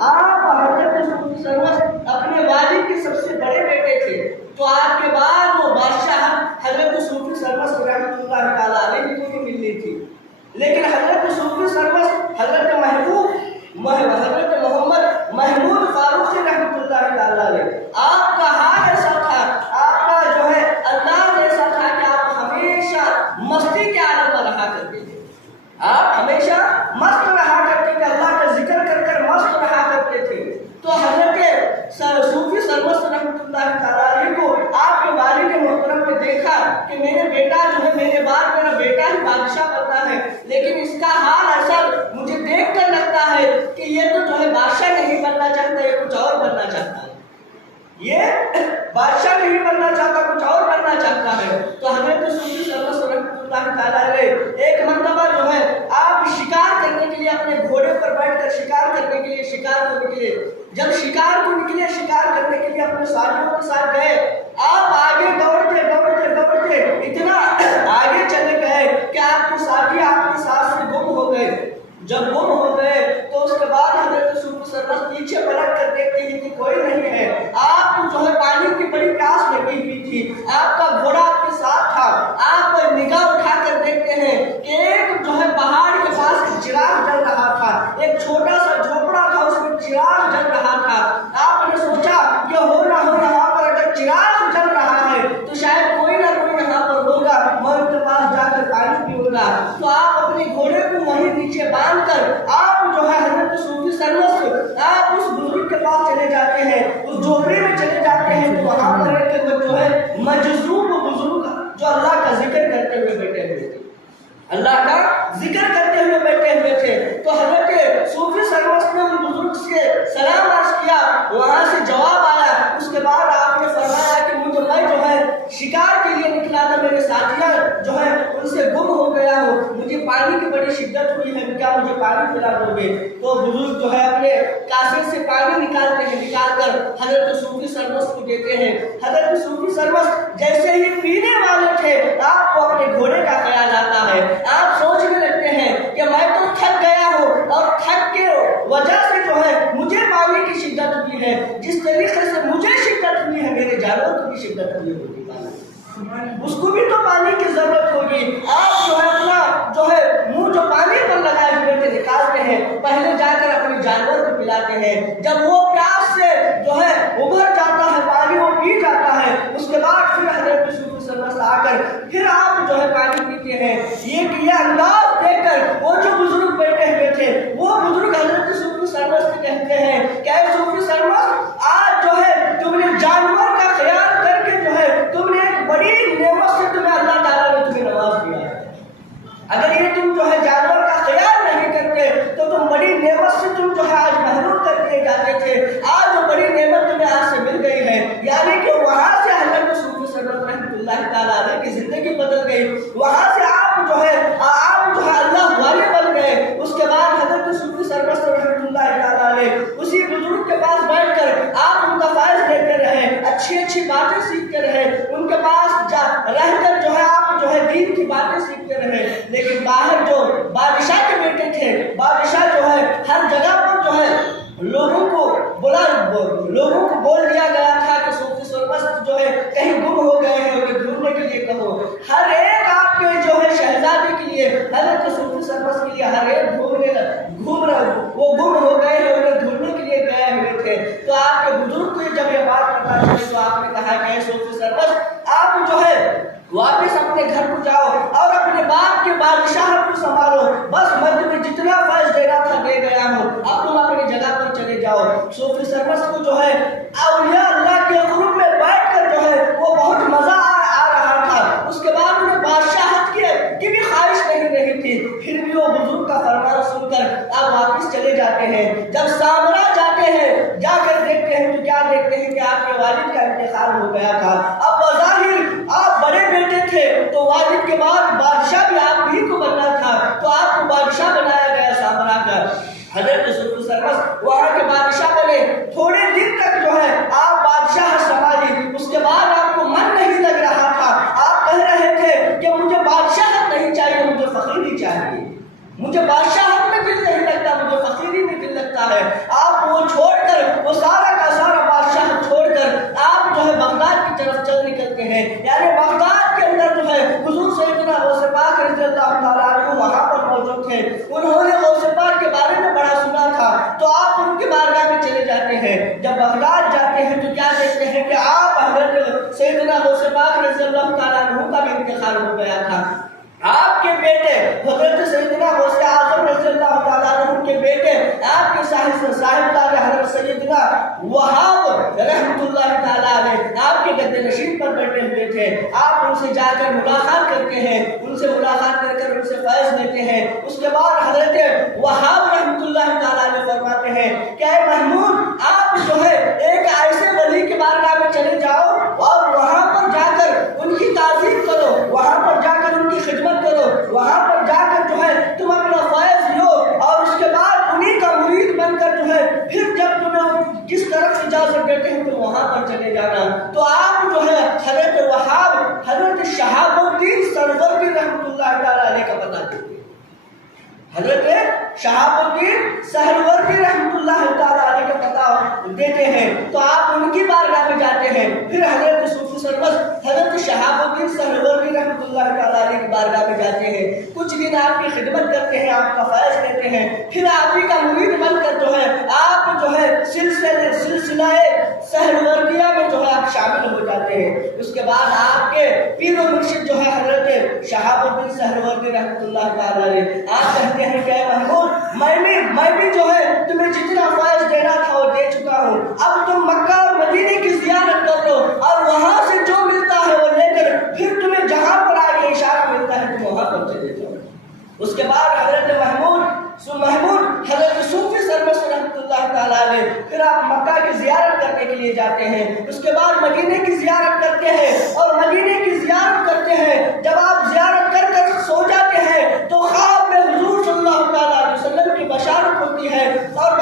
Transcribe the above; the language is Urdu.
آپ حضرت صوفی سرمست اپنے والد کے سب سے بڑے بیٹے تھے، تو آپ کے بعد وہ بادشاہ حضرت صوفی سرمست رحمۃ اللہ تعالیٰ علیہ کو بھی ملنی تھی، لیکن حضرت صوفی سرمست حضرت محمد محمود فاروق رحمۃ اللہ تعالیٰ علیہ، آپ کا حال ایسا تھا، آپ کا جو ہے انداز ایسا تھا کہ آپ ہمیشہ مستی کے عالم میں رہا کرتے تھے، آپ ہمیشہ مست رہا کرتے تھے، اللہ کا ذکر کر کر مست رہا کرتے تھے۔ تو حضرت صوفی سرمست رحمۃ اللہ تعالیٰ علیہ کو آپ کے والد محترم نے دیکھا کہ میرے بیٹا جو ہے، میرے بعد میرا بیٹا ہی بادشاہ بنتا ہے، لیکن اس کا حال ایسا مجھے دیکھ کر لگتا ہے کہ یہ تو جو ہے بادشاہ نہیں بننا چاہتا، یہ کچھ اور بننا چاہتا ہے، یہ بادشاہ نہیں بننا چاہتا، کچھ اور بننا چاہتا ہے۔ تو حضرت صوفی سرمست رحمۃ اللہ تعالیٰ علیہ ایک مرتبہ جو ہے آپ شکار کرنے کے لیے اپنے گھوڑے پر بیٹھ کر شکار کرنے کے لیے جب شکار کو نکلے، شکار کرنے کے لیے اپنے ساتھیوں کے ساتھ گئے، آپ آگے دوڑتے دوڑتے دوڑتے اتنا آگے چلے گئے کہ آپ کے ساتھی آپ کے ساتھ سے گم ہو گئے۔ جب گم ہو گئے تو اس کے بعد حضرت صوفی سرمست پیچھے پلٹ کر دیکھتے ہیں کہ کوئی نہیں ہے، آپ کو جو ہے پانی کی بڑی پیاس لگی ہوئی تھی، آپ کا گھوڑا آپ کے ساتھ تھا، آپ نگاہ اٹھا کر دیکھتے ہیں کہ ایک جو ہے پہاڑ کے پاس ایک چراغ جل رہا تھا، ایک چھوٹا سا جھوپڑا تھا، اس میں چراغ جل رہا تھا۔ آپ نے سوچا کہ ہو نہ ہو یہاں پر اگر چراغ جل رہا ہے تو شاید کوئی نہ کوئی یہاں پر ہوگا، میں ان کے پاس جا کر پانی پیوں گا۔ تو آپ اپنے گھوڑے کو وہیں نیچے باندھ کر آپ جو ہے حضرت صوفی سرمست آپ اس بزرگ کے پاس چلے جاتے ہیں، اس جھوپڑی میں چلے جاتے ہیں، تو وہاں پر ایک جو ہے مجذوب بزرگ جو اللہ کا ذکر کرتے ہوئے بیٹھے ہوئے تھے، اللہ کا ذکر کرتے ہوئے بیٹھے ہوئے تھے۔ تو حضرت صوفی سرمست نے ان بزرگ سے سلام عرض کیا، وہاں سے جواب آیا، اس کے بعد آپ نے فرمایا کہ میں جو ہے شکار کے لیے نکلا تھا، میرے ساتھیاں جو ہے ان سے گم ہو گیا ہوں، مجھے پانی کی بڑی شدت ہوئی ہے، کیا مجھے پانی پلا دو گے؟ تو بزرگ جو ہے اپنے کاسے سے پانی نکالتے ہیں، نکال کر حضرت صوفی سرمست کو دیتے ہیں۔ حضرت صوفی سرمست جیسے ہی پینے والے تھے، آپ کو اپنے گھوڑے کا خیال آتا ہے، آپ سوچنے لگتے ہیں کہ میں تو تھک گیا ہوں، اور تھک کے وجہ سے جو ہے مجھے پانی کی شدت ہوئی ہے، جس طریقے سے مجھے شدت ہوئی ہے میرے جانور کو بھی شدت ہوئی ہوگی، اس کو بھی تو پانی کی ضرورت ہوگی۔ آپ جو ہے اپنا جو ہے منہ جو پانی پر لگائے ہوئے تھے نکالتے ہیں، پہلے جا کر اپنے جانور کو پلاتے ہیں، جب وہ پیاس سے جو ہے ابھر جاتا ہے، پانی وہ پی جاتا ہے، اس کے بعد پھر حضرت صوفی سرمست آ کر پھر آپ جو ہے پانی پیتے ہیں۔ یہ انداز دیکھ کر وہ جو بزرگ بیٹھے ہوئے تھے، وہ بزرگ حضرت صوفی سرمست سے کہتے ہیں کہ اے صوفی سرمست، آج جو ہے تم نے جانور کا خیال کر کے جو ہے تم نے ایک بڑی نعمت سے تمہیں اللہ تعالیٰ نے تمہیں نواز دیا ہے۔ اگر یہ تم جو ہے جانور کا خیال نہیں کرتے تو تم بڑی نعمت سے تم جو ہے آج محروم کر دیے جاتے تھے، آج وہ بڑی نعمت تمہیں آج سے مل گئی ہے۔ یعنی کہ وہاں سے حضرت صوفی سرمست رحمۃ اللہ تعالیٰ علیہ کی زندگی بدل گئی، وہاں سے آپ جو ہے اللہ والے بن گئے۔ اس کے بعد حضرت صوفی سرمست رحمۃ اللہ تعالیٰ علیہ اسی بزرگ کے پاس بیٹھ کر آپ ان کا فائز لیتے رہے، اچھی اچھی باتیں سیکھتے رہے، ان کے پاس رہ کر جو ہے آپ جو ہے دین کی باتیں سیکھتے رہے۔ لیکن باہر جو بادشاہ کے بیٹے تھے، بادشاہ جو ہے ہر جگہ پر جو ہے لوگوں کو بول دیا گیا تھا کہ صوفی سرمست جو ہے کہیں گم ہو گئے ہیں، انہیں ڈھونڈنے کے لیے کہو۔ ہر ایک آپ کے جو ہے شہزادے کے لیے، حضرت صوفی سرمست کے لیے ہر ایک گھوم رہا، وہ گم ہو گئے ہیں، انہیں ڈھونڈنے کے لیے گئے ہوئے تھے۔ تو آپ کے بزرگ کو جب یہ بات پتا چلی تو آپ نے کہا کہ اے صوفی سرمست، آپ جو ہے واپس اپنے گھر کو جاؤ اور اپنے باپ کے بادشاہ کو سنبھالو، بس میں تمہیں جتنا فیض دینا تھا دے گیا ہوں، اب تم اپنی جگہ پر چلے جاؤ۔ صوفی سرمست کو جو ہے اولیاء اللہ کے قرب میں بیٹھ کر جو ہے وہ بہت مزہ آ رہا تھا، اس کے بعد انہیں بادشاہت کی بھی خواہش نہیں رہی تھی، پھر بھی وہ بزرگ کا فرمان سن کر آپ واپس چلے جاتے ہیں۔ جب سامرا جاتے ہیں، جا کر دیکھتے ہیں تو کیا دیکھتے ہیں کہ آپ کے والد کا انتقال ہو گیا تھا۔ اب بظاہر آپ بڑے بیٹے تھے تو والد کے بعد بادشاہ بھی آپ ہی کو بننا تھا، تو آپ کو بادشاہ بنایا گیا سامرا کا۔ حضرت صوفی سرمست وہاں کے بادشاہ بنے، تھوڑے دن تک جو ہے آپ بادشاہ سنبھالی، اس کے بعد آپ کو من نہیں لگ رہا تھا، آپ کہہ رہے تھے کہ مجھے بادشاہت نہیں چاہیے، مجھے فقیری چاہیے، مجھے بادشاہت میں دل نہیں لگتا، مجھے فقیری میں دل لگتا ہے۔ آپ آپ وہ چھوڑ کر وہ سارا کا سارا بادشاہ چھوڑ کر آپ جو ہے بغداد کی طرف چل نکلتے ہیں. یعنی بغداد کے اندر جو ہے حضور سیدنا غوث پاک رضی اللہ تعالیٰ عنہ وہاں پر موجود تھے. انہوں نے غوث پاک کے بارے میں بڑا سنا تھا تو آپ ان کے بارگاہ میں چلے جاتے ہیں. جب بغداد جاتے ہیں تو کیا دیکھتے ہیں کہ آپ حضرت سیدنا غوث پاک رضی اللہ تعالیٰ عنہ کا بھی انتقال ہو گیا تھا. آپ کے بیٹے حضرت سیدنا غوث اعظم رضی اللہ تعالیٰ عنہ کے بیٹے آپ کے صاحبزادے حضرت سیدنا وہاب رحمۃ اللہ تعالیٰ علیہ آپ کے گدے نشین پر بیٹھے ہوئے تھے. آپ ان سے جا کر ملاقات کرتے ہیں, ان سے ملاقات کر ان سے فیض لیتے ہیں. اس کے بعد حضرت وہاب رحمۃ اللہ تعالیٰ علیہ فرماتے ہیں کہ اے محمود آپ جو ہے ایک ایسے ولی کے بارگاہ میں چلے جاؤ اور وہاں پر جا کر ان کی تعظیم کرو, وہاں پر جا کر ان کی خدمت کرو, وہاں پر جا کر جو ہے تم اپنا فیض لو اور اس کے بعد انہی کا مرید بن کر جو ہے پھر جب تمہیں کس طرف اجازت دیتے ہیں تو وہاں پر چلے جانا. تو آپ جو ہے حضرت وہاب حضرت شہاب الدین سہروردی رحمۃ اللہ تعالیٰ علیہ کا بتا دیتے ہیں. حضرت شہاب الدین سہروردی رحمۃ اللہ تعالیٰ علیہ کا پتہ دیتے ہیں. تو آپ ان کی بارگاہ میں جاتے ہیں. پھر حضرت صوفی سرمست حضرت شہاب الدین سہروردی رحمۃ اللہ تعالیٰ علیہ کی بارگاہ میں جاتے ہیں. کچھ دن آپ کی خدمت کرتے ہیں, آپ کا فیض لیتے ہیں. پھر آپ ہی کا مرید بن کر جو ہے آپ جو ہے سلسلہ سہروردیہ میں جو ہے آپ شامل ہو جاتے ہیں. اس کے بعد آپ کے پیر و مرشد جو ہے حضرت شہاب الدین سہروردی رحمۃ اللہ تعالیٰ علیہ آپ کہتے ہیں کہ اے محمود میں بھی جو ہے تمہیں جتنا فیض دینا تھا وہ دے چکا ہوں. اب تم مکہ اور مدینے کی زیارت کر لو اور وہاں سے جو ملتا ہے وہ لے کر پھر تمہیں جہاں پر آگے اشارہ ملتا ہے تم وہاں پر چلے جاؤ. اس کے بعد حضرت محمود حضرت صوفی سرمست رحمۃ اللہ تعالیٰ علیہ پھر آپ مکہ کی زیارت کرنے کے لیے جاتے ہیں. اس کے بعد مدینے کی زیارت کرتے ہیں اور مدینے کی زیارت کرتے ہیں. جب آپ زیارت کر کر سو جاتے ہیں تو خواب میں حضور صلی اللہ تعالیٰ علیہ وسلم کی بشارت ہوتی ہے اور